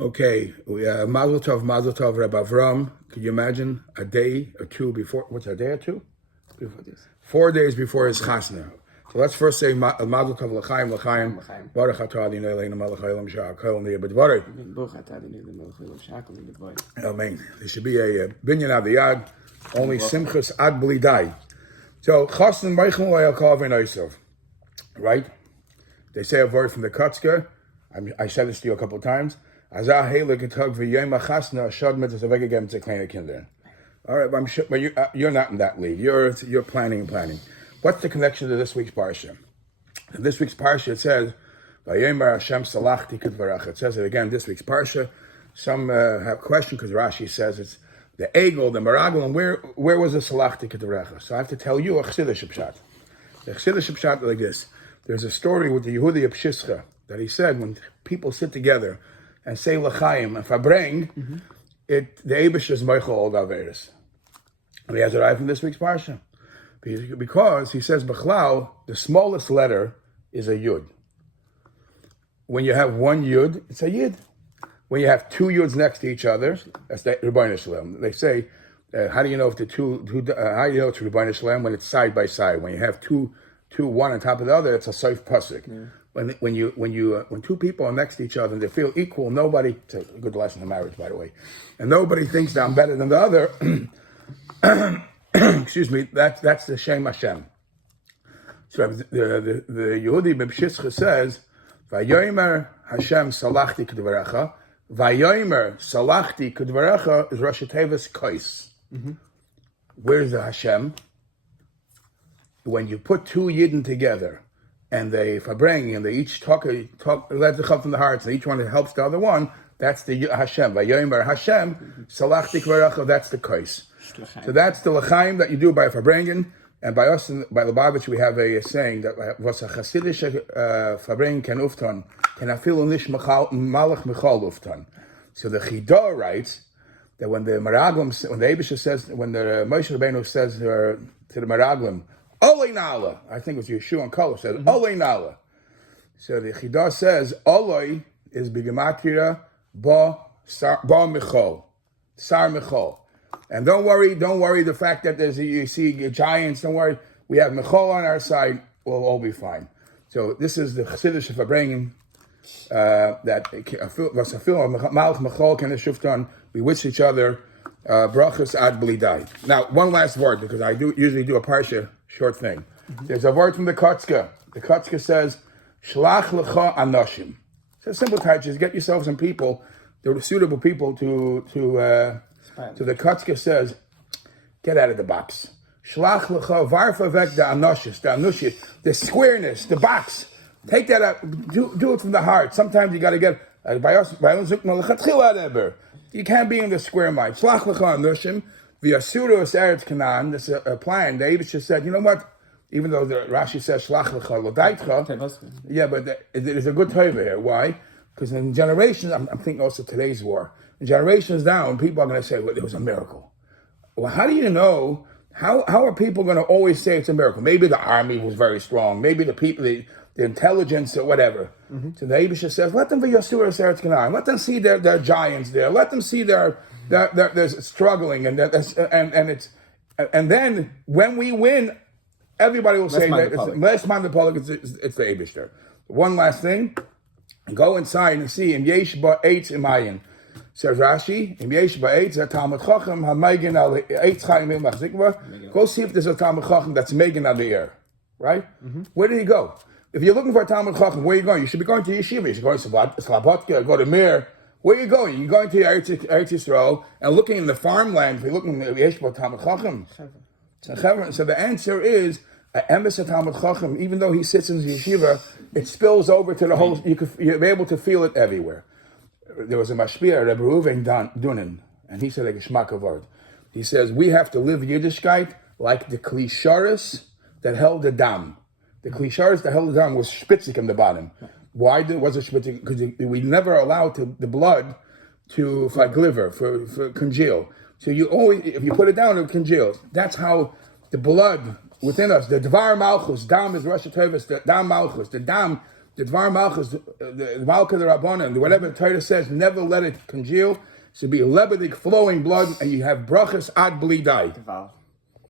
Okay, Mazel Tov, Reb Avram. Could you imagine a day or two before? What's a day or two? Before this. 4 days before his chasna. So let's first say Mazel Tov l'chaim l'chaim. Baruch atah Adonai Eloheinu melech haolam she'akol niyeh b'dvarei. Baruch atah Adonai Eloheinu melech haolam she'akol niyeh b'dvarei. Amen. There should be a binyan av the yad. Only simchas ad bli dai. So chasna meichel lo'yakov v'noisov. Right? They say a word from the Kotzker. I said this to you a couple of times. All right, but I'm sure, but you're not in that league. You're planning. What's the connection to this week's parsha? In this week's parsha, it says, It says it again, this week's parsha. Some have questioned because Rashi says it's the egel, the meragel, and where was the salachti ketvarecha? So I have to tell you a chsidish pshat. The chsidish pshat like this. There's a story with the Yehudi Pshischa that he said when people sit together and say l'chaim and fabring, the Eibush is Meichel all Gaveris. And he has it right from this week's parsha. Because he says, B'chlau, the smallest letter is a yud. When you have one yud, it's a yid. When you have two yuds next to each other, that's the Rebbeinu Shalom. They say, how do you know if the how do you know it's Rebbeinu Shalom when it's side by side? When you have two, one on top of the other, it's a saif pasuk. Yeah. When two people are next to each other and they feel equal, nobody. It's a good lesson in marriage, by the way, and nobody thinks that I'm better than the other. Excuse me. That's the Shem Hashem. So the Yehudi B'Pshischa says, "Vayomer Hashem salachti k'dvarecha." Vayomer salachti k'dvarecha is Rosh Tevis Kais. Where's the Hashem? When you put two yidden together, and they fabring, and they each talk, let the come from the hearts, and each one helps the other one, that's the Hashem. Vayomer Hashem, salachti k'varecha, that's the kais. So that's the l'chaim that you do by fabringen, and by us, by Lubavitch, we have a saying that was a chassidish fabring can ufton, can afilu nish malach michal ufton. So the Chidah writes that when the Meraglim, when the Eibusha says, when the Moshe Rabbeinu says to the Meraglim, Olei Nala. I think it was Yeshua and Kala said, Olei Nala. So the Chidah says, Olei is Bigematria Ba Michol. Sar Michol. And don't worry the fact that you see giants, don't worry. We have Michol on our side, we'll all be fine. So this is the Chassidish of bringing that was a film of Malach Michol Ken Shuftan. We wish each other brachas ad blidai. Now, one last word, because I usually do a parsha short thing. There's a word from the Kotzker. The Kotzker says, Shlach lecha anoshim. So simple type is get yourself some people, the suitable people to the Kotzker says, get out of the box. Shlach lecha varfa vek the anushis, the squareness, the box. Take that out, do it from the heart. Sometimes you got to get, you can't be in the square mind. Shlach lecha anoshim. V'yasuru es eretz Canaan. This is a plan. The Eibush said, you know what? Even though the Rashi says shlach lecha l'daitcha, yeah, but there's a good tova here. Why? Because in generations, I'm thinking also today's war. In generations down, people are going to say, well, it was a miracle. Well, how do you know? How are people going to always say it's a miracle? Maybe the army was very strong. Maybe the people, the intelligence or whatever. So the Eibush says, let them v'yasuru es eretz Canaan. Let them see their giants there. Let them see their there's struggling, and then when we win, everybody will say that it's the Eibishter. One last thing, go inside and see Im Yesh Ba Eitz Imayin. Says Rashi, Im Yesh Ba Eitz Talmud Chacham HaMeigen Al Eitz Chaim Machzikva. Go see if there's a Talmud Chacham that's Meigen Al the air, right? Where did he go? If you're looking for a Talmud Chacham, where are you going? You should be going to Yeshiva. You should go to Slabodka, go to Mir. Where are you going? You're going to Eretz Yisrael and looking in the farmland. You're looking at Yeshua Talmud Chacham. So the answer is, Emes Talmud Chacham, even though he sits in the yeshiva, it spills over to the whole, you'll be able to feel it everywhere. There was a mashpia, Rebbe Reuven Dunin, and he said like a shmak word. He says, we have to live Yiddishkeit like the klisharis that held the dam. The klisharis that held the dam was spitzik in the bottom. Why was it spitzik? Because we never allowed the blood to liver, for congeal. So you always, if you put it down, it congeals. That's how the blood within us, the Dvar Malchus, Dam is Rosh Tevis, the Dam Malchus, the Dam the Dvar Malchus, the Malka the Rabbanan, whatever the Torah says, never let it congeal. It should be a lebedik flowing blood, and you have brachas ad bli dai. Devout.